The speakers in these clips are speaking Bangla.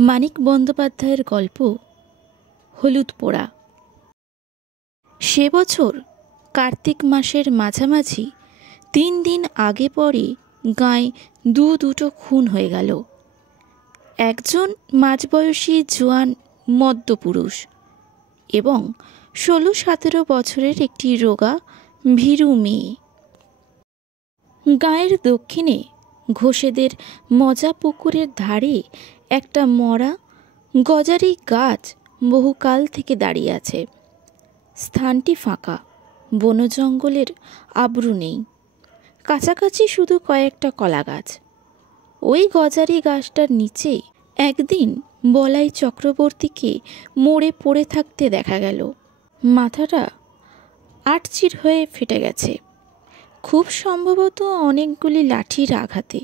মানিক বন্দ্যোপাধ্যায়ের গল্প হলুদ পোড়া। সে বছর কার্তিক মাসের মাঝামাঝি 3 দিন আগে পরে গাঁয়ে দুটো খুন হয়ে গেল। একজন মাঝবয়সী জোয়ান মদ্যপুরুষ এবং 16-17 বছরের একটি রোগা ভীরু মেয়ে। গাঁয়ের দক্ষিণে ঘোষেদের মজা পুকুরের ধারে একটা মরা গজারি গাছ বহুকাল থেকে দাঁড়িয়ে আছে। স্থানটি ফাঁকা, বন জঙ্গলের আবরু নেই, কাছাকাছি শুধু কয়েকটা কলা গাছ। ওই গজারি গাছটার নিচে একদিন বলাই চক্রবর্তীকে মরে পড়ে থাকতে দেখা গেল। মাথাটা আটচির হয়ে ফেটে গেছে, খুব সম্ভবত অনেকগুলি লাঠির আঘাতে।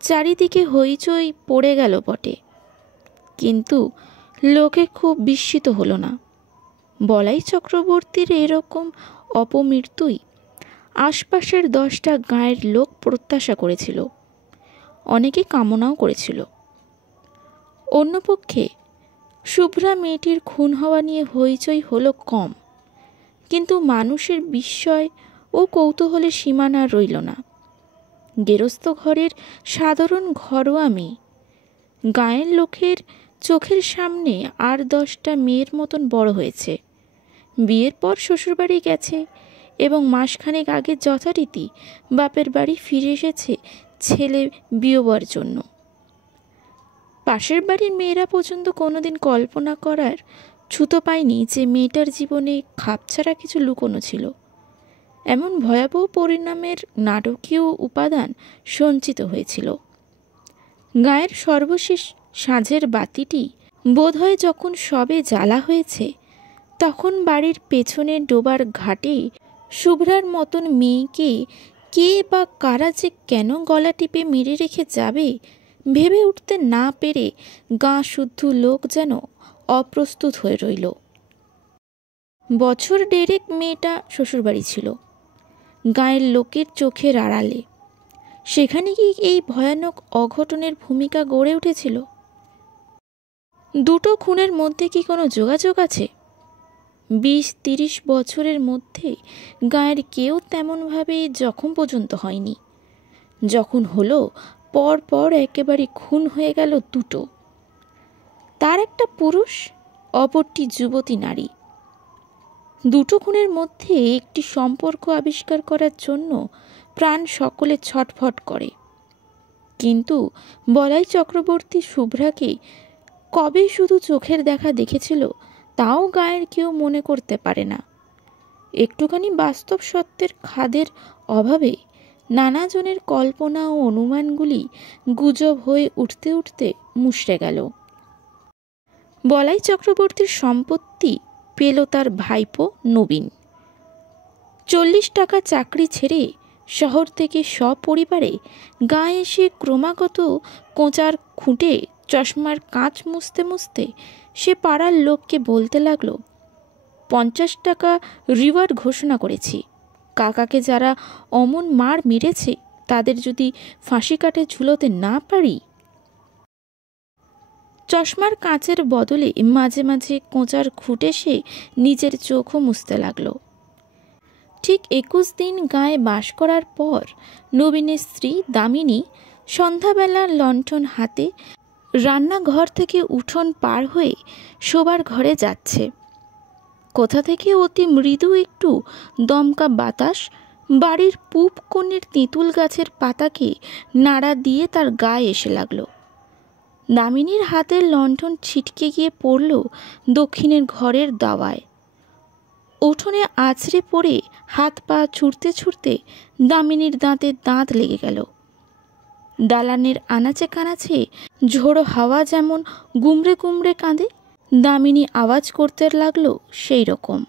চারিদিকে হইচই পড়ে গেল বটে, কিন্তু লোকে খুব বিস্মিত হলো না। বলাই চক্রবর্তীর এরকম অপমৃত্যুই আশপাশের 10টা গাঁয়ের লোক প্রত্যাশা করেছিল, অনেকে কামনাও করেছিল। অন্যপক্ষে শুভ্রা মেয়েটির খুন হওয়া নিয়ে হইচই হলো কম, কিন্তু মানুষের বিস্ময় ও কৌতূহলের সীমানা রইল না। গেরস্থ ঘরের সাধারণ ঘরোয়া মেয়ে, গাঁয়ের লোকের চোখের সামনে আর 10টা মেয়ের মতন বড় হয়েছে। বিয়ের পর শ্বশুরবাড়ি গেছে এবং মাসখানেক আগে যথারীতি বাপের বাড়ি ফিরে এসেছে ছেলে বিয়োবার জন্য। পাশের বাড়ির মেয়েরা পর্যন্ত কোনোদিন কল্পনা করার ছুতো পায়নি যে মেয়েটার জীবনে খাপছাড়া কিছু লুকোনো ছিল। এমন ভয়াবহ পরিণামের নাটকীয় উপাদান সঞ্চিত হয়েছিল। গায়ের সর্বশেষ সাঁঝের বাতিটি বোধহয় যখন সবে জ্বালা হয়েছে, তখন বাড়ির পেছনের ডোবার ঘাটে শুভ্রার মতন মেয়েকে কে বা কারা যে কেন গলা টিপে মেরে রেখে যাবে ভেবে উঠতে না পেরে গাঁ শুদ্ধ লোক যেন অপ্রস্তুত হয়ে রইল। বছর 1.5 মেয়েটা শ্বশুরবাড়ি ছিল, গাঁয়ের লোকের চোখের আড়ালে। সেখানে কি এই ভয়ানক অঘটনের ভূমিকা গড়ে উঠেছিল? দুটো খুনের মধ্যে কি কোনো যোগাযোগ আছে? 20-30 বছরের মধ্যে গাঁয়ের কেউ তেমনভাবে জখম পর্যন্ত হয়নি। যখন হলো পর পর একেবারে খুন হয়ে গেল দুটো। তার একটা পুরুষ, অপরটি যুবতী নারী। দুটো খুনের মধ্যে একটি সম্পর্ক আবিষ্কার করার জন্য প্রাণ সকলে ছটফট করে, কিন্তু বলাই চক্রবর্তী শুভ্রাকে কবে শুধু চোখের দেখা দেখেছিল তাও গায়ের কেউ মনে করতে পারে না। একটুখানি বাস্তব সত্যের খাদের অভাবে নানাজনের কল্পনা ও অনুমানগুলি গুজব হয়ে উঠতে উঠতে মুষড়ে গেল। বলাই চক্রবর্তীর সম্পত্তি পেল তার ভাইপো নবীন। 40 টাকা চাকরি ছেড়ে শহর থেকে সপরিবারে গাঁয়ে এসে ক্রমাগত কোঁচার খুঁটে চশমার কাঁচ মুছতে মুছতে সে পাড়ার লোককে বলতে লাগলো, 50 টাকা রিওয়ার্ড ঘোষণা করেছি। কাকাকে যারা অমন মার মেরেছে তাদের যদি ফাঁসি কাটে ঝুলোতে না পারি। চশমার কাঁচের বদলে মাঝে মাঝে কোঁচার খুঁটে সে নিজের চোখও মুছতে লাগলো। ঠিক 21 দিন গায়ে বাস করার পর নবীনের স্ত্রী দামিনী সন্ধ্যাবেলা লণ্ঠন হাতে রান্নাঘর থেকে উঠোন পার হয়ে শোবার ঘরে যাচ্ছে। কোথা থেকে অতি মৃদু একটু দমকা বাতাস বাড়ির পূব কোণের তেঁতুল গাছের পাতাকে নাড়া দিয়ে তার গায়ে এসে লাগলো। দামিনীর হাতের লণ্ঠন ছিটকে গিয়ে পড়ল দক্ষিণের ঘরের দাওয়ায়। উঠোনে আছড়ে পড়ে হাত পা ছুটতে ছুটতে দামিনীর দাঁতে দাঁত লেগে গেল। দালানের আনাচে কানাচে ঝোড়ো হাওয়া যেমন গুমড়ে গুমড়ে কাঁদে, দামিনী আওয়াজ করতে লাগলো সেই রকম।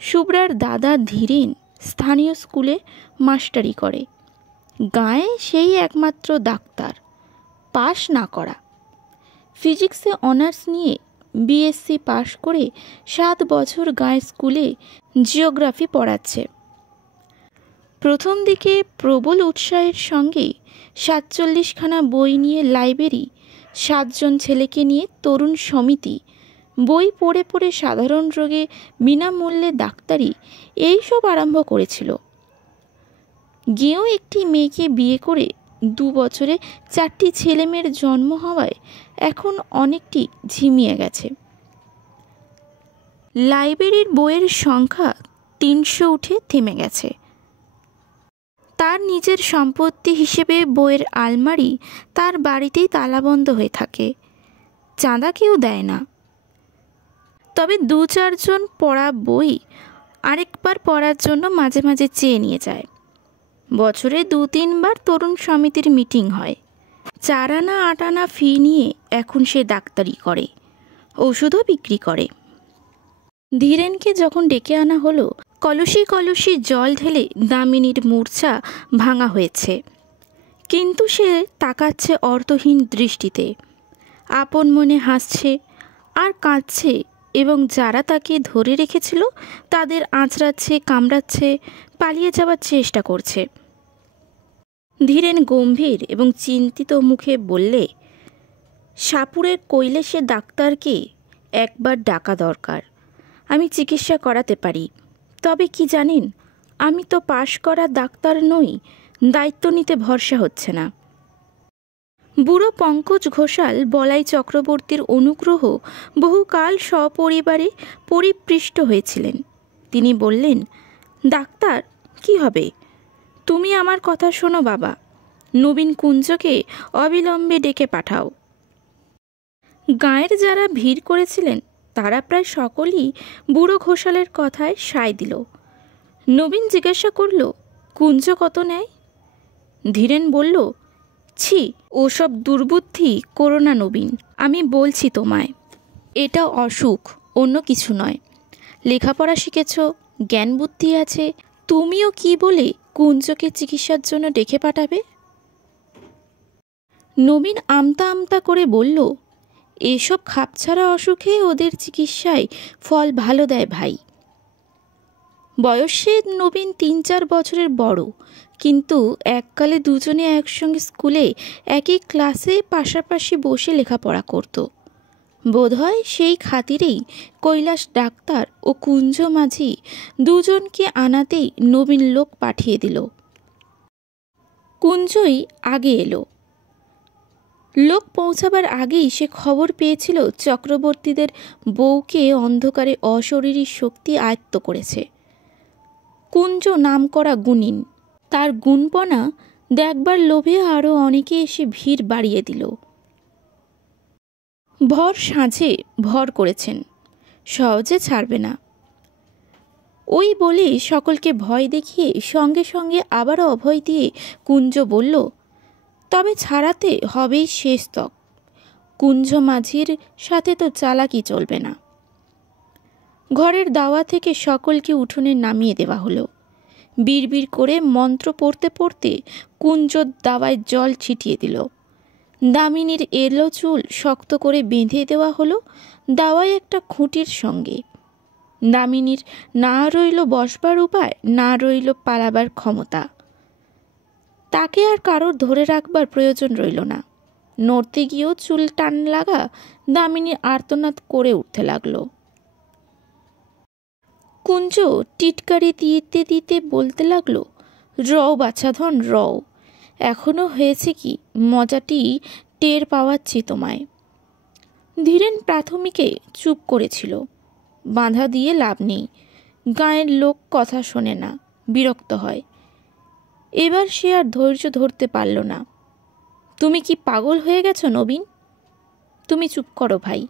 শুভ্রার দাদা ধীরেন স্থানীয় স্কুলে মাস্টারি করে। গাঁয়ে সেই একমাত্র ডাক্তার, পাশ না করা। ফিজিক্সে অনার্স নিয়ে বিএসসি পাশ করে 7 বছর গাঁয়ের স্কুলে জিওগ্রাফি পড়াচ্ছে। প্রথম দিকে প্রবল উৎসাহের সঙ্গে 47খানা বই নিয়ে লাইব্রেরি 7 জন ছেলেকে নিয়ে তরুণ সমিতি, বই পড়ে পড়ে সাধারণ রোগে বিনামূল্যে ডাক্তারি, এইসব আরম্ভ করেছিল। গেঁয়ো একটি মেয়েকে বিয়ে করে 2 বছরে 4টি ছেলেমেয়ের জন্ম হওয়ায় এখন অনেকটি ঝিমিয়ে গেছে। লাইব্রেরির বইয়ের সংখ্যা 300 উঠে থেমে গেছে। তার নিজের সম্পত্তি হিসেবে বইয়ের আলমারি তার বাড়িতেই তালাবন্ধ হয়ে থাকে, চাঁদা কেউ দেয় না। তবে 2-4 জন পড়া বই আরেকবার পড়ার জন্য মাঝে মাঝে চেয়ে নিয়ে যায়। বছরে 2-3 বার তরুণ সমিতির মিটিং হয়। 4 আনা 8 আনা ফি নিয়ে এখন সে ডাক্তারি করে, ওষুধও বিক্রি করে। ধীরেনকে যখন ডেকে আনা হলো, কলসি কলসি জল ঢেলে দামিনীর মূর্ছা ভাঙা হয়েছে, কিন্তু সে তাকাচ্ছে অর্থহীন দৃষ্টিতে, আপন মনে হাসছে আর কাঁদছে, এবং যারা তাকে ধরে রেখেছিল তাদের আঁচড়াচ্ছে, কামড়াচ্ছে, পালিয়ে যাওয়ার চেষ্টা করছে। ধীরেন গম্ভীর এবং চিন্তিত মুখে বললে, সাপুরের কৈলাসে ডাক্তারকে একবার ডাকা দরকার। আমি চিকিৎসা করাতে পারি, তবে কি জানেন, আমি তো পাশ করা ডাক্তার নই, দায়িত্ব নিতে ভরসা হচ্ছে না। বুড়ো পঙ্কজ ঘোষাল বলাই চক্রবর্তীর অনুগ্রহ বহুকাল সপরিবারে পরিপৃষ্ট হয়েছিলেন। তিনি বললেন, ডাক্তার কি হবে? তুমি আমার কথা শোনো বাবা, নবীন কুঞ্জকে অবিলম্বে ডেকে পাঠাও। গাঁয়ের যারা ভিড় করেছিলেন তারা প্রায় সকলেই বুড়ো ঘোষালের কথায় সায় দিল। নবীন জিজ্ঞাসা করল, কুঞ্জ কত নেয়? ধীরেন বলল, ছি, ওসব দুর্বুদ্ধি করো না নবীন, আমি বলছি তোমায়, এটা অসুখ, অন্য কিছু নয়। লেখাপড়া শিখেছ, জ্ঞান বুদ্ধি আছে, তুমিও কি বলে কুঞ্জকে চিকিৎসার জন্য ডেকে পাঠাবে? নবীন আমতা আমতা করে বলল, এসব খাপছাড়া অসুখে ওদের চিকিৎসায় ফল ভালো দেয় ভাই। বয়সে নবীন 3-4 বছরের বড়, কিন্তু এককালে দুজনে একসঙ্গে স্কুলে একই ক্লাসে পাশাপাশি বসে লেখাপড়া করত। বোধহয় সেই খাতিরেই কৈলাস ডাক্তার ও কুঞ্জ মাঝি দুজনকে আনাতেই নবীন লোক পাঠিয়ে দিল। কুঞ্জই আগে এলো। লোক পৌঁছাবার আগেই সে খবর পেয়েছিল চক্রবর্তীদের বউকে অন্ধকারে অশরীরী শক্তি আয়ত্ত করেছে। কুঞ্জ নামকরা গুণিন, তার গুণপনা দেখবার লোভে আরও অনেকে এসে ভিড় বাড়িয়ে দিল। ভর সাঁঝে ভর করেছেন, সহজে ছাড়বে না। ওই বলে সকলকে ভয় দেখিয়ে সঙ্গে সঙ্গে আবারও অভয় দিয়ে কুঞ্জ বলল, তবে ছাড়াতে হবেই শেষ তক। কুঞ্জ মাঝির সাথে তো চালাকি চলবে না। ঘরের দাওয়া থেকে সকলকে উঠোনে নামিয়ে দেওয়া হলো। বিড়বিড় করে মন্ত্র পড়তে পড়তে কুঞ্জ দাওয়ায় জল ছিটিয়ে দিল। দামিনীর এলো চুল শক্ত করে বেঁধে দেওয়া হলো দাওয়ায় একটা খুঁটির সঙ্গে। দামিনীর না রইল বসবার উপায়, না রইল পালাবার ক্ষমতা। তাকে আর কারোর ধরে রাখবার প্রয়োজন রইল না। নড়তে গিয়েও চুল টান লাগা দামিনী আর্তনাদ করে উঠতে লাগলো। কুঞ্জ টিটকারি দিতে দিতে বলতে লাগলো, রও বাছাধন রও, এখনো হয়েছে কি, মজাটি টের পাওয়াচ্ছি তোমায়। ধীরেন প্রাথমিকে চুপ করেছিল। বাঁধা দিয়ে লাভ নেই, গাঁয়ের লোক কথা শোনে না, বিরক্ত হয়। এবার সে আর ধৈর্য ধরতে পারল না। তুমি কি পাগল হয়ে গেছো নবীন? তুমি চুপ করো ভাই।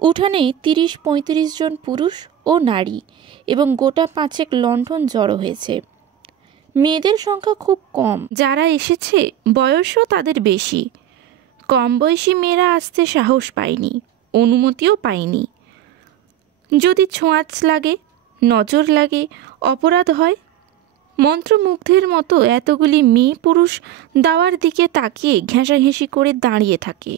উঠানে 30-35 জন পুরুষ ও নারী এবং গোটা 5 লণ্ঠন জড়ো হয়েছে। মেয়েদের সংখ্যা খুব কম, যারা এসেছে বয়সও তাদের বেশি। কম বয়সী মেয়েরা আসতে সাহস পায়নি, অনুমতিও পায়নি। যদি ছোঁয়াচ লাগে, নজর লাগে, অপরাধ হয়। মন্ত্রমুগ্ধের মতো এতগুলি মেয়ে পুরুষ দাওয়ার দিকে তাকিয়ে ঘেঁষাঘেঁষি করে দাঁড়িয়ে থাকে।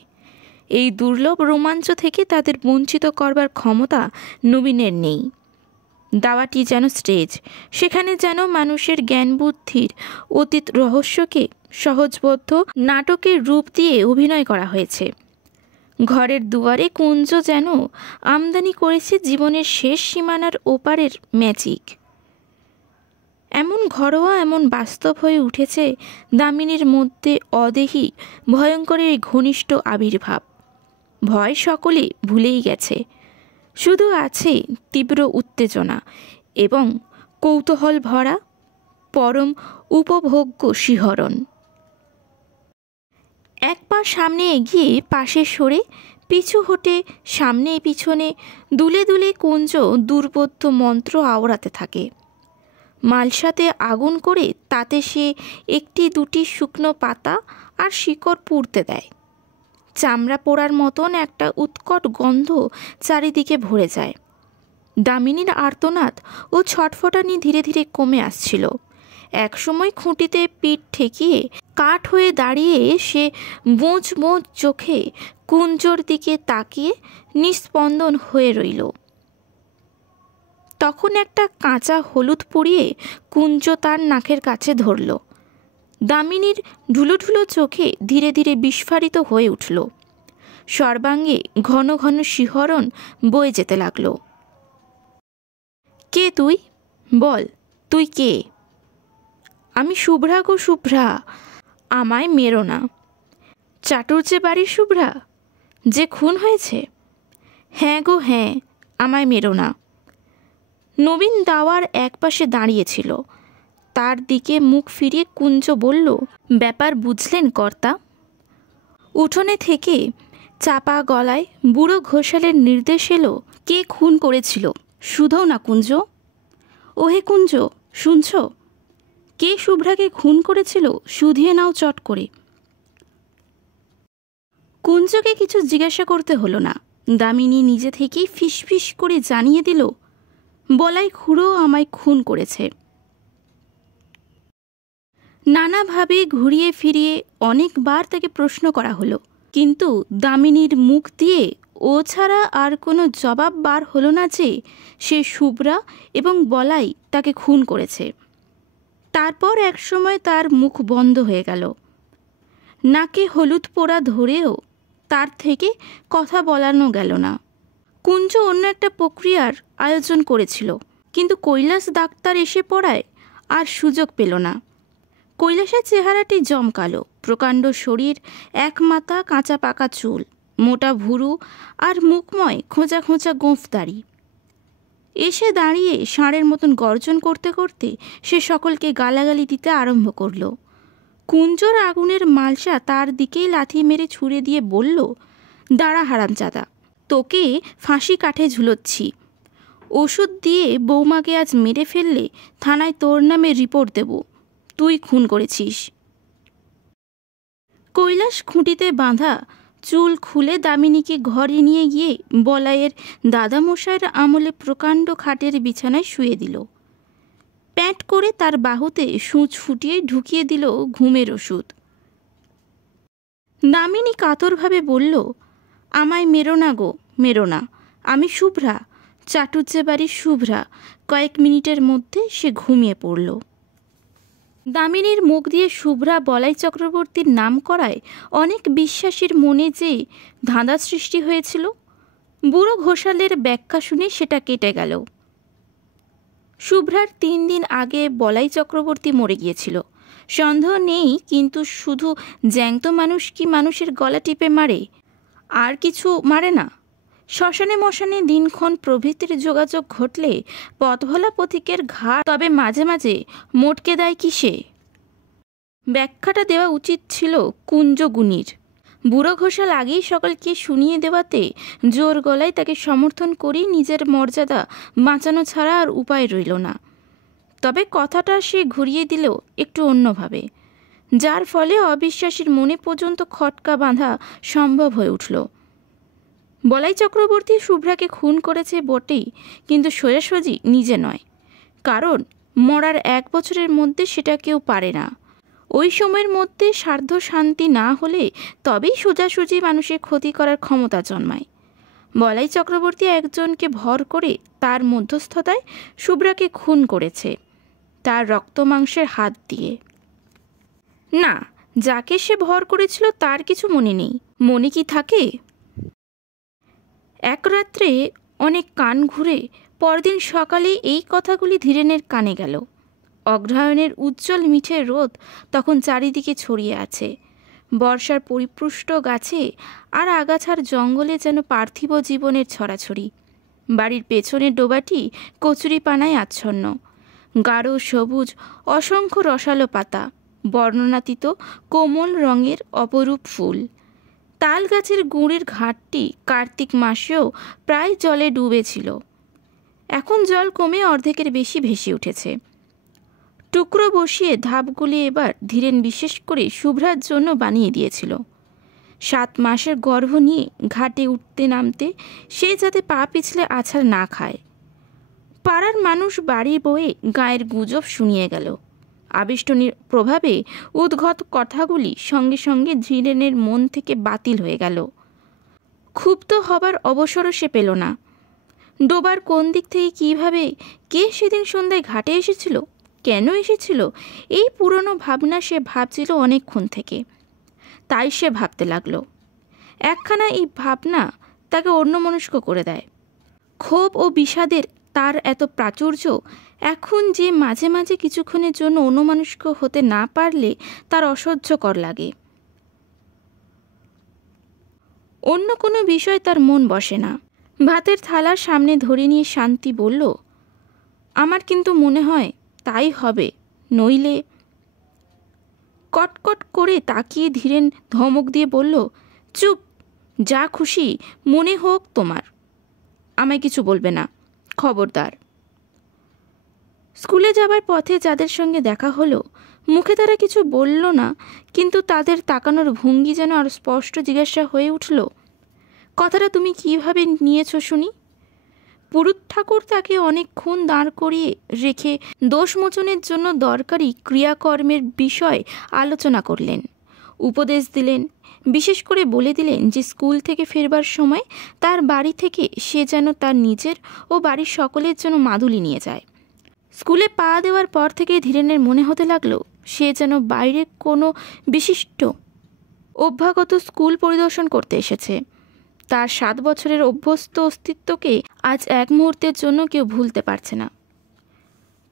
এই দুর্লভ রোমাঞ্চ থেকে তাদের বঞ্চিত করবার ক্ষমতা নবীনের নেই। দাওয়াটি যেন স্টেজ, সেখানে যেন মানুষের জ্ঞান বুদ্ধির অতীত রহস্যকে সহজবোধ্য নাটকের রূপ দিয়ে অভিনয় করা হয়েছে। ঘরের দুয়ারে কুঞ্জ যেন আমদানি করেছে জীবনের শেষ সীমানার ওপারের ম্যাজিক। এমন ঘরোয়া, এমন বাস্তব হয়ে উঠেছে দামিনীর মধ্যে অদেহি ভয়ঙ্করের এই ঘনিষ্ঠ আবির্ভাব। ভয় সকলে ভুলেই গেছে, শুধু আছে তীব্র উত্তেজনা এবং কৌতূহল ভরা পরম উপভোগ্য শিহরণ। এক পা সামনে এগিয়ে পাশে সরে পিছু হটে সামনে পিছনে দুলে দুলে কুঞ্জ দুর্বোধ্য মন্ত্র আওড়াতে থাকে। মালসাতে আগুন করে তাতে সে একটি দুটি শুকনো পাতা আর শিকড় পুড়তে দেয়। চামড়া পোড়ার মতন একটা উৎকট গন্ধ চারিদিকে ভরে যায়। দামিনীর আর্তনাদ ও ছটফটানি ধীরে ধীরে কমে আসছিল। একসময় খুঁটিতে পিঠ ঠেকিয়ে কাঠ হয়ে দাঁড়িয়ে সে বোঁচ বোঁচ চোখে কুঞ্জর দিকে তাকিয়ে নিস্পন্দন হয়ে রইল। তখন একটা কাঁচা হলুদ পুড়িয়ে কুঞ্জ তার নাকের কাছে ধরল। দামিনীর ঢুলো ঢুলো চোখে ধীরে ধীরে বিস্ফারিত হয়ে উঠল। সর্বাঙ্গে ঘন ঘন শিহরণ বয়ে যেতে লাগল। কে তুই? বল, তুই কে? আমি শুভ্রা গো শুভ্রা, আমায় মেরো না। চাটুর্যে বাড়ির শুভ্রা যে খুন হয়েছে? হ্যাঁ গো হ্যাঁ, আমায় মেরো না। নবীন দাওয়ার এক পাশে দাঁড়িয়েছিল। তার দিকে মুখ ফিরিয়ে কুঞ্জ বলল, ব্যাপার বুঝলেন কর্তা? উঠোনে থেকে চাপা গলায় বুড়ো ঘোষালের নির্দেশ এলো, কে খুন করেছিল শুধোও না কুঞ্জ। ওহে কুঞ্জ, শুনছ? কে শুভ্রাকে খুন করেছিল শুধিয়ে নাও চট করে। কুঞ্জকে কিছু জিজ্ঞাসা করতে হলো না। দামিনী নিজে থেকেই ফিসফিস করে জানিয়ে দিল, বলাই খুড়ো আমায় খুন করেছে। নানাভাবে ঘুরিয়ে ফিরিয়ে অনেকবার তাকে প্রশ্ন করা হলো, কিন্তু দামিনীর মুখ দিয়ে ও ছাড়া আর কোনো জবাব বার হলো না যে সে শুভ্রা এবং বলাই তাকে খুন করেছে। তারপর একসময় তার মুখ বন্ধ হয়ে গেল। নাকে হলুদ পোড়া ধরেও তার থেকে কথা বলানো গেল না। কুঞ্জ অন্য একটা প্রক্রিয়ার আয়োজন করেছিল, কিন্তু কৈলাস ডাক্তার এসে পড়ায় আর সুযোগ পেল না। কৈলাসের চেহারাটি জমকালো, প্রকাণ্ড শরীর, এক মাথা কাঁচা পাকা চুল, মোটা ভুরু আর মুখময় খোঁচা খোঁচা গোঁফদাড়ি। এসে দাঁড়িয়ে ষাঁড়ের মতন গর্জন করতে করতে সে সকলকে গালাগালি দিতে আরম্ভ করল। কুঞ্জর আগুনের মালসা তার দিকেই লাথি মেরে ছুঁড়ে দিয়ে বলল, দাঁড়া হারামজাদা, তোকে ফাঁসি কাঠে ঝুলোচ্ছি। ওষুধ দিয়ে বৌমাকে আজ মেরে ফেললে থানায় তোর নামে রিপোর্ট দেব, তুই খুন করেছিস। কৈলাস খুঁটিতে বাঁধা চুল খুলে দামিনীকে ঘরে নিয়ে গিয়ে বলাইয়ের দাদামশাইয়ের আমলে প্রকাণ্ড খাটের বিছানায় শুয়ে দিল। প্যাঁট করে তার বাহুতে সূচ ফুটিয়ে ঢুকিয়ে দিল ঘুমের ওষুধ। দামিনী কাতরভাবে বলল, আমায় মেরো না গো, মেরো না, আমি শুভ্রা, চাটুর্যে বাড়ির শুভ্রা। কয়েক মিনিটের মধ্যে সে ঘুমিয়ে পড়ল। দামিনীর মুখ দিয়ে শুভ্রা বলাই চক্রবর্তীর নাম করায় অনেক বিশ্বাসীর মনে যে ধাঁধা সৃষ্টি হয়েছিল, বুড়ো ঘোষালের ব্যাখ্যা শুনে সেটা কেটে গেল। শুভ্রার 3 দিন আগে বলাই চক্রবর্তী মরে গিয়েছিল, সন্দেহ নেই, কিন্তু শুধু জ্যান্ত মানুষ কি মানুষের গলা টিপে মারে? আর কিছু মারে না? শ্মশানে মশানে দিনক্ষণ প্রভৃতির যোগাযোগ ঘটলে পথভোলা পথিকের ঘাড় তবে মাঝে মাঝে মোটকে দেয় কিসে? ব্যাখ্যাটা দেওয়া উচিত ছিল কুঞ্জগুণীর। বুড়ো ঘোষাল আগেই সকলকে শুনিয়ে দেওয়াতে জোর গলায় তাকে সমর্থন করেই নিজের মর্যাদা বাঁচানো ছাড়া আর উপায় রইল না। তবে কথাটা সে ঘুরিয়ে দিল একটু অন্যভাবে, যার ফলে অবিশ্বাসীর মনে পর্যন্ত খটকা বাঁধা সম্ভব হয়ে উঠল। বলাই চক্রবর্তী শুভ্রাকে খুন করেছে বটেই, কিন্তু সোজাসুজি নিজে নয়, কারণ মরার 1 বছরের মধ্যে সেটা কেউ পারে না। ওই সময়ের মধ্যে সাধ্য শান্তি না হলে তবেই সোজাসুজি মানুষের ক্ষতি করার ক্ষমতা জন্মায়। বলাই চক্রবর্তী একজনকে ভর করে তার মধ্যস্থতায় শুভ্রাকে খুন করেছে, তার রক্ত মাংসের হাত দিয়ে। না, যাকে সে ভর করেছিল তার কিছু মনে নেই। মনে কি থাকে? এক রাত্রে অনেক কান ঘুরে পরদিন সকালে এই কথাগুলি ধীরেনের কানে গেল। অগ্রহায়ণের উজ্জ্বল মিঠে রোদ তখন চারিদিকে ছড়িয়ে আছে। বর্ষার পরিপুষ্ট গাছে আর আগাছার জঙ্গলে যেন পার্থিব জীবনের ছড়াছড়ি। বাড়ির পেছনের ডোবাটি কচুরিপানায় আচ্ছন্ন। গাঢ় সবুজ অসংখ্য রসালো পাতা, বর্ণনাতীত কোমল রঙের অপরূপ ফুল। তাল গাছের গুঁড়ের ঘাটটি কার্তিক মাসেও প্রায় জলে ডুবেছিল। এখন জল কমে অর্ধেকের বেশি ভেসে উঠেছে। টুকরো বসিয়ে ধাপগুলি এবার ধীরেন বিশেষ করে শুভ্রার জন্য বানিয়ে দিয়েছিল। 7 মাসের গর্ভ নিয়ে ঘাটে উঠতে নামতে সে যাতে পা পিছলে আছাড় না খায়। পাড়ার মানুষ বাড়ি বয়ে গায়ের গুজব শুনিয়ে গেল। আবেষ্টনীর প্রভাবে উদ্গত কথাগুলি সঙ্গে সঙ্গে ধীরেনের মন থেকে বাতিল হয়ে গেল। ক্ষুব্ধ হবার অবসরও সে পেল না। ডোবার কোন দিক থেকে কীভাবে কে সেদিন সন্ধ্যায় ঘাটে এসেছিল, কেন এসেছিল, এই পুরনো ভাবনা সে ভাবছিল অনেকক্ষণ থেকে। তাই সে ভাবতে লাগলো। একখানা এই ভাবনা তাকে অন্যমনস্ক করে দেয়। ক্ষোভ ও বিষাদের তার এত প্রাচুর্য এখন যে মাঝে মাঝে কিছুক্ষণের জন্য অন্যমনস্ক হতে না পারলে তার অসহ্যকর লাগে। অন্য কোনো বিষয় তার মন বসে না। ভাতের থালার সামনে ধরে নিয়ে শান্তি বলল, আমার কিন্তু মনে হয় তাই হবে, নইলে। কটকট করে তাকিয়ে ধীরেন ধমক দিয়ে বলল, চুপ, যা খুশি মনে হোক তোমার, আমায় কিছু বলবে না, খবরদার। স্কুলে যাবার পথে যাদের সঙ্গে দেখা হলো মুখে তারা কিছু বলল না, কিন্তু তাদের তাকানোর ভঙ্গি যেন আর স্পষ্ট জিজ্ঞাসা হয়ে উঠল, কথাটা তুমি কিভাবে নিয়েছ শুনি? পুরুত ঠাকুর তাকে অনেকক্ষণ দাঁড় করিয়ে রেখে দোষমোচনের জন্য দরকারি ক্রিয়াকর্মের বিষয় আলোচনা করলেন, উপদেশ দিলেন। বিশেষ করে বলে দিলেন যে স্কুল থেকে ফেরবার সময় তার বাড়ি থেকে সে যেন তার নিজের ও বাড়ির সকলের জন্য মাদুলি নিয়ে যায়। স্কুলে পা দেওয়ার পর থেকে ধীরেনের মনে হতে লাগলো সে যেন বাইরে কোনো বিশিষ্ট অভ্যাগত স্কুল পরিদর্শন করতে এসেছে। তার 7 বছরের অভ্যস্ত অস্তিত্বকে আজ এক মুহূর্তের জন্য কেউ ভুলতে পারছে না।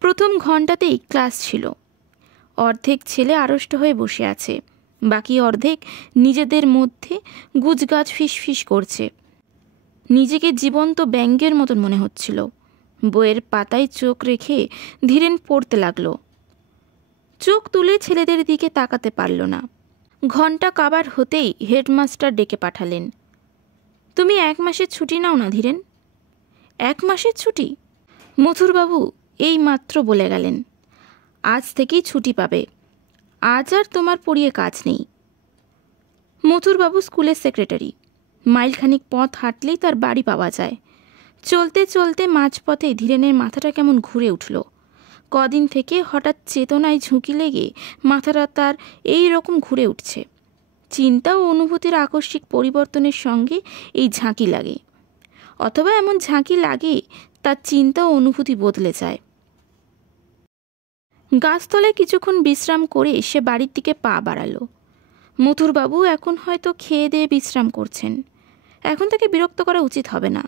প্রথম ঘণ্টাতেই ক্লাস ছিল। অর্ধেক ছেলে আড়ষ্ট হয়ে বসে আছে, বাকি অর্ধেক নিজেদের মধ্যে গুজগাছ ফিসফিস করছে। নিজেকে জীবন্ত ব্যঙ্গের মতন মনে হচ্ছিল। বইয়ের পাতায় চোখ রেখে ধীরেন পড়তে লাগলো। চোখ তুলে ছেলেদের দিকে তাকাতে পারল না। ঘণ্টা কাবার হতেই হেডমাস্টার ডেকে পাঠালেন, তুমি 1 মাসের ছুটি নাও না ধীরেন। 1 মাসের ছুটি? মথুরবাবু এই মাত্র বলে গেলেন, আজ থেকেই ছুটি পাবে, আজ আর তোমার পড়িয়ে কাজ নেই। মথুরবাবু স্কুলের সেক্রেটারি। মাইলখানিক পথ হাঁটলেই তার বাড়ি পাওয়া যায়। চলতে চলতে মাঝপথে ধীরেনের মাথাটা কেমন ঘুরে উঠল। কদিন থেকে হঠাৎ চেতনায় ঝুঁকি লেগে মাথাটা তার এই রকম ঘুরে উঠছে। চিন্তা ও অনুভূতির আকস্মিক পরিবর্তনের সঙ্গে এই ঝাঁকি লাগে, অথবা এমন ঝাঁকি লাগে তার চিন্তা ও অনুভূতি বদলে যায়। গাছতলায় কিছুক্ষণ বিশ্রাম করে সে বাড়ির দিকে পা বাড়ালো। মথুরবাবু এখন হয়তো খেয়ে দিয়ে বিশ্রাম করছেন। এখন তাকে বিরক্ত করা উচিত হবে না।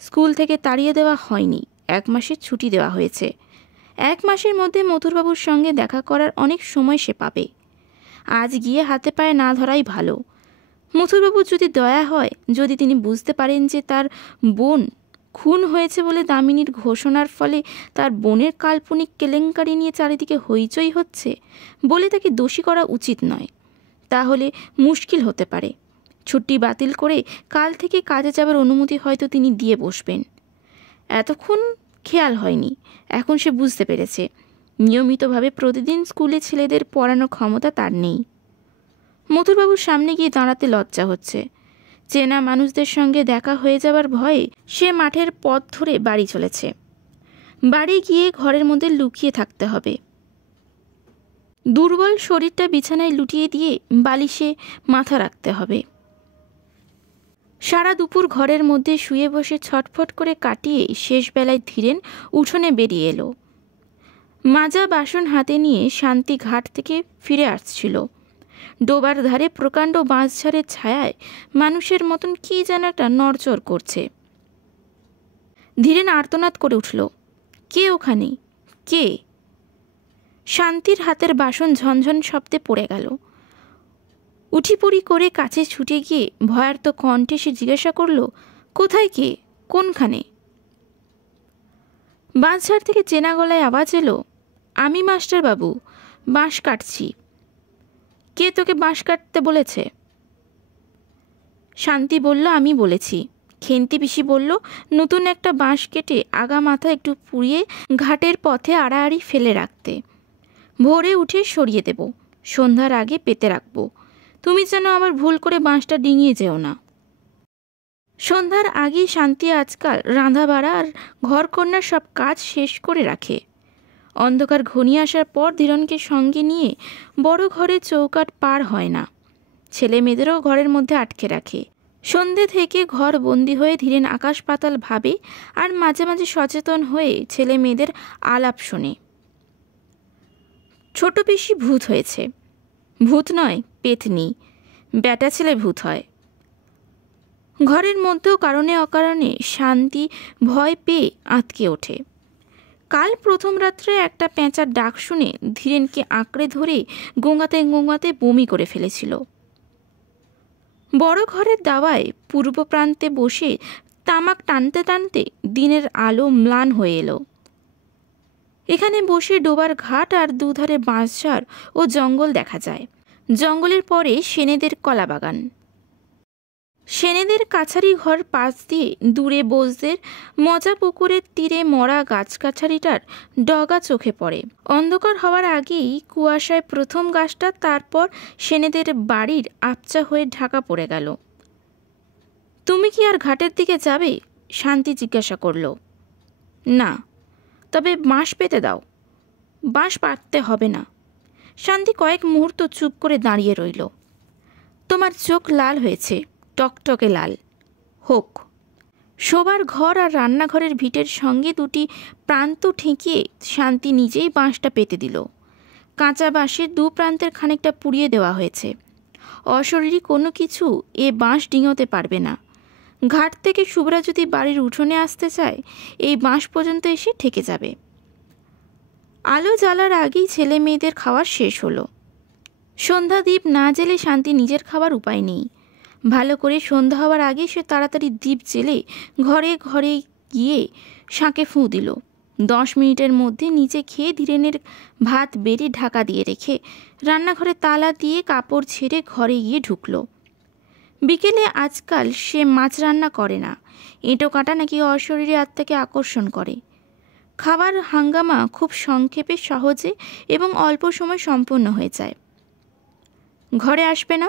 স্কুল থেকে তাড়িয়ে দেওয়া হয়নি, 1 মাসের ছুটি দেওয়া হয়েছে। 1 মাসের মধ্যে মথুরবাবুর সঙ্গে দেখা করার অনেক সময় সে পাবে। আজ গিয়ে হাতে পায়ে না ধরাই ভালো। মথুরবাবুর যদি দয়া হয়, যদি তিনি বুঝতে পারেন যে তার বোন খুন হয়েছে বলে দামিনীর ঘোষণার ফলে তার বোনের কাল্পনিক কেলেঙ্কারি নিয়ে চারিদিকে হইচই হচ্ছে বলে তাকে দোষী করা উচিত নয়, তাহলে মুশকিল হতে পারে। ছুটি বাতিল করে কাল থেকে কাজে যাবার অনুমতি হয়তো তিনি দিয়ে বসবেন। এতক্ষণ খেয়াল হয়নি, এখন সে বুঝতে পেরেছে নিয়মিতভাবে প্রতিদিন স্কুলে ছেলেদের পড়ানোর ক্ষমতা তার নেই। মথুরবাবুর সামনে গিয়ে দাঁড়াতে লজ্জা হচ্ছে। চেনা মানুষদের সঙ্গে দেখা হয়ে যাবার ভয়ে সে মাঠের পথ ধরে বাড়ি চলেছে। বাড়ি গিয়ে ঘরের মধ্যে লুকিয়ে থাকতে হবে। দুর্বল শরীরটা বিছানায় লুটিয়ে দিয়ে বালিশে মাথা রাখতে হবে। সারা দুপুর ঘরের মধ্যে শুয়ে বসে ছটফট করে কাটিয়ে শেষবেলায় ধীরেন উঠোনে বেরিয়ে এলো। মাজা বাসন হাতে নিয়ে শান্তি ঘাট থেকে ফিরে আসছিল। ডোবার ধারে প্রকাণ্ড বাঁশঝাড়ের ছায়ায় মানুষের মতন কি যেন একটা নড়চড় করছে। ধীরেন আর্তনাদ করে উঠল, কে ওখানে, কে? শান্তির হাতের বাসন ঝনঝন শব্দে পড়ে গেল। উঠিপুড়ি করে কাছে ছুটে গিয়ে ভয়ার্ত কণ্ঠে সে জিজ্ঞাসা করল, কোথায় কে, কোনখানে? বাঁশঝাড় থেকে চেনা গলায় আওয়াজ এলো, আমি মাস্টার বাবু, বাঁশ কাটছি। কে তোকে বাঁশ কাটতে বলেছে? শান্তি বলল, আমি বলেছি। খেন্তি পিসি বলল, নতুন একটা বাঁশ কেটে আগা মাথা একটু পুড়িয়ে ঘাটের পথে আড়াআড়ি ফেলে রাখতে, ভোরে উঠে সরিয়ে দেব, সন্ধ্যার আগে পেতে রাখবো। তুমি যেন আবার ভুল করে বাঁশটা ডিঙিয়ে যেও না। সন্ধ্যার আগেই শান্তি আজকাল রাঁধা বাড়া আর ঘরকন্যার সব কাজ শেষ করে রাখে। অন্ধকার ঘনিয়ে আসার পর ধীরনকে সঙ্গে নিয়ে বড় ঘরের চৌকাঠ পার হয় না। ছেলে মেয়েদেরও ঘরের মধ্যে আটকে রাখে। সন্ধে থেকে ঘর বন্দি হয়ে ধীরেন আকাশ পাতাল ভাবে আর মাঝে মাঝে সচেতন হয়ে ছেলে মেয়েদের আলাপ শোনে। ছোট পিসি ভূত হয়েছে। ভূত নয়, পেতনি, ব্যাটা ছেলে ভূত হয়। ঘরের মধ্যেও কারণে অকারণে শান্তি ভয় পেয়ে আঁতকে ওঠে। কাল প্রথম রাত্রে একটা পেঁচার ডাক শুনে ধীরেনকে আঁকড়ে ধরে গোঙাতে গোঙাতে বমি করে ফেলেছিল। বড় ঘরের দাওয়ায় পূর্ব প্রান্তে বসে তামাক টানতে টানতে দিনের আলো ম্লান হয়ে এলো। এখানে বসে ডোবার ঘাট আর দুধারে বাঁশঝাড় ও জঙ্গল দেখা যায়। জঙ্গলের পরে সেনেদের কলাবাগান। সেনেদের কাছারি ঘর পাশ দিয়ে দূরে বোসদের মজা পুকুরের তীরে মরা গাছগাছালিটার ডগা চোখে পড়ে। অন্ধকার হওয়ার আগেই কুয়াশায় প্রথম গাছটা, তারপর সেনেদের বাড়ির আবচা হয়ে ঢাকা পড়ে গেল। তুমি কি আর ঘাটের দিকে যাবে? শান্তি জিজ্ঞাসা করল। না, তবে বাঁশ পেতে দাও। বাঁশ পাততে হবে না। শান্তি কয়েক মুহূর্ত চুপ করে দাঁড়িয়ে রইল। তোমার চোখ লাল হয়েছে, টকটকে লাল হোক। শোবার ঘর আর রান্নাঘরের ভিটের সঙ্গে দুটি প্রান্ত ঠেকিয়ে শান্তি নিজেই বাঁশটা পেতে দিল। কাঁচা বাঁশের দু প্রান্তের খানিকটা পুড়িয়ে দেওয়া হয়েছে। অশরীরী কোনো কিছু এ বাঁশ ডিঙোতে পারবে না। ঘাট থেকে শুভ্রা যদি বাড়ির উঠোনে আসতে চায়, এই বাঁশ পর্যন্ত এসে ঠেকে যাবে। আলো জ্বালার আগেই ছেলে মেয়েদের খাওয়ার শেষ হলো। সন্ধ্যা দ্বীপ না জেলে শান্তি নিজের খাবার উপায় নেই। ভালো করে সন্ধ্যা হওয়ার আগে সে তাড়াতাড়ি দ্বীপ জেলে ঘরে ঘরে গিয়ে শাঁকে ফুঁ দিল। 10 মিনিটের মধ্যে নিচে খেয়ে ধীরেনের ভাত বেড়ে ঢাকা দিয়ে রেখে রান্নাঘরে তালা দিয়ে কাপড় ছেড়ে ঘরে গিয়ে ঢুকল। বিকেলে আজকাল সে মাছ রান্না করে না। এঁটো কাটা নাকি অশরীরী আত্মাকে আকর্ষণ করে। খাবার হাঙ্গামা খুব সংক্ষেপে, সহজে এবং অল্প সময় সম্পন্ন হয়ে যায়। ঘরে আসবে না?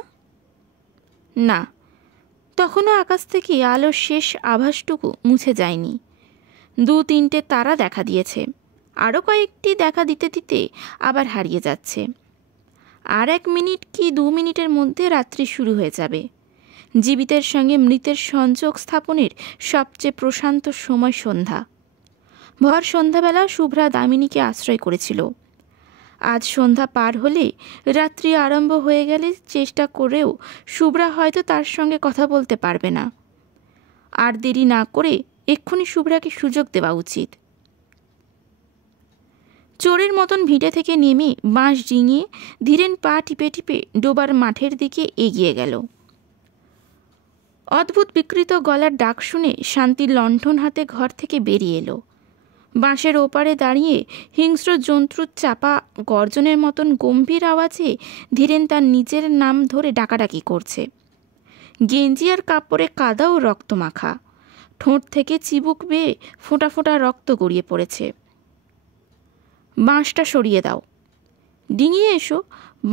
না, তখনও আকাশ থেকে আলোর শেষ আভাসটুকু মুছে যায়নি। 2-3টে তারা দেখা দিয়েছে, আরও কয়েকটি দেখা দিতে দিতে আবার হারিয়ে যাচ্ছে। আর 1 মিনিট কি 2 মিনিটের মধ্যে রাত্রি শুরু হয়ে যাবে। জীবিতের সঙ্গে মৃতের সংযোগ স্থাপনের সবচেয়ে প্রশান্ত সময় সন্ধ্যা। ভর সন্ধ্যাবেলা শুভ্রা দামিনীকে আশ্রয় করেছিল। আজ সন্ধ্যা পার হলে রাত্রি আরম্ভ হয়ে গেলে চেষ্টা করেও শুভ্রা হয়তো তার সঙ্গে কথা বলতে পারবে না। আর দেরি না করে এক্ষুনি শুভ্রাকে সুযোগ দেওয়া উচিত। চোরের মতন ভিটে থেকে নেমে বাঁশ ডিঙিয়ে ধীরেন পা টিপে টিপে ডোবার মাঠের দিকে এগিয়ে গেল। অদ্ভুত বিকৃত গলার ডাক শুনে শান্তি লণ্ঠন হাতে ঘর থেকে বেরিয়ে এলো। বাঁশের ওপারে দাঁড়িয়ে হিংস্র জন্তুর চাপা গর্জনের মতন গম্ভীর আওয়াজে ধীরেন তার নিজের নাম ধরে ডাকাডাকি করছে। গেঞ্জি আর কাপড়ে কাদা ও রক্ত মাখা, ঠোঁট থেকে চিবুক বেয়ে ফোঁটা ফোঁটা রক্ত গড়িয়ে পড়েছে। বাঁশটা সরিয়ে দাও। ডিঙিয়ে এসো,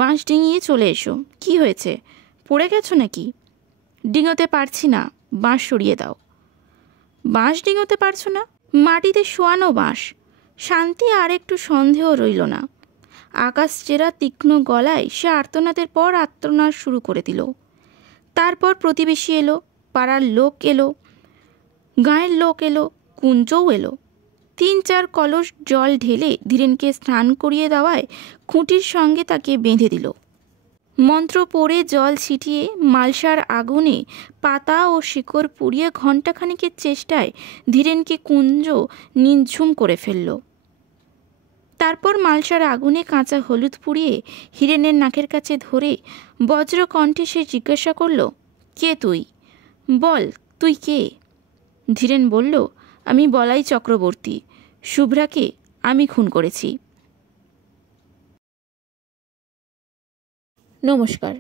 বাঁশ ডিঙিয়ে চলে এসো। কি হয়েছে, পড়ে গেছো নাকি? ডিঙোতে পারছি না, বাঁশ সরিয়ে দাও। বাঁশ ডিঙোতে পারছো না? মাটিতে শোয়ানো বাঁশ। শান্তি আর একটু সন্দেহ রইল না। আকাশ চেরা তীক্ষ্ণ গলায় সে আর্তনাদের পর আর্তনাদ শুরু করে দিল। তারপর প্রতিবেশী এলো, পাড়ার লোক এলো, গাঁয়ের লোক এলো, কুঞ্জও এলো। 3-4 কলস জল ঢেলে ধীরেনকে স্নান করিয়ে দেওয়ায় খুঁটির সঙ্গে তাকে বেঁধে দিল। মন্ত্র পড়ে জল ছিটিয়ে মালসার আগুনে পাতা ও শিকড় পুড়িয়ে ঘণ্টাখানিকের চেষ্টায় ধীরেনকে কুঞ্জ নিঝুম করে ফেলল। তারপর মালসার আগুনে কাঁচা হলুদ পুড়িয়ে হিরেনের নাকের কাছে ধরে বজ্র কণ্ঠে সে জিজ্ঞাসা করল, কে তুই? বল, তুই কে? ধীরেন বলল, আমি বলাই চক্রবর্তী। শুভ্রাকে আমি খুন করেছি। নমস্কার।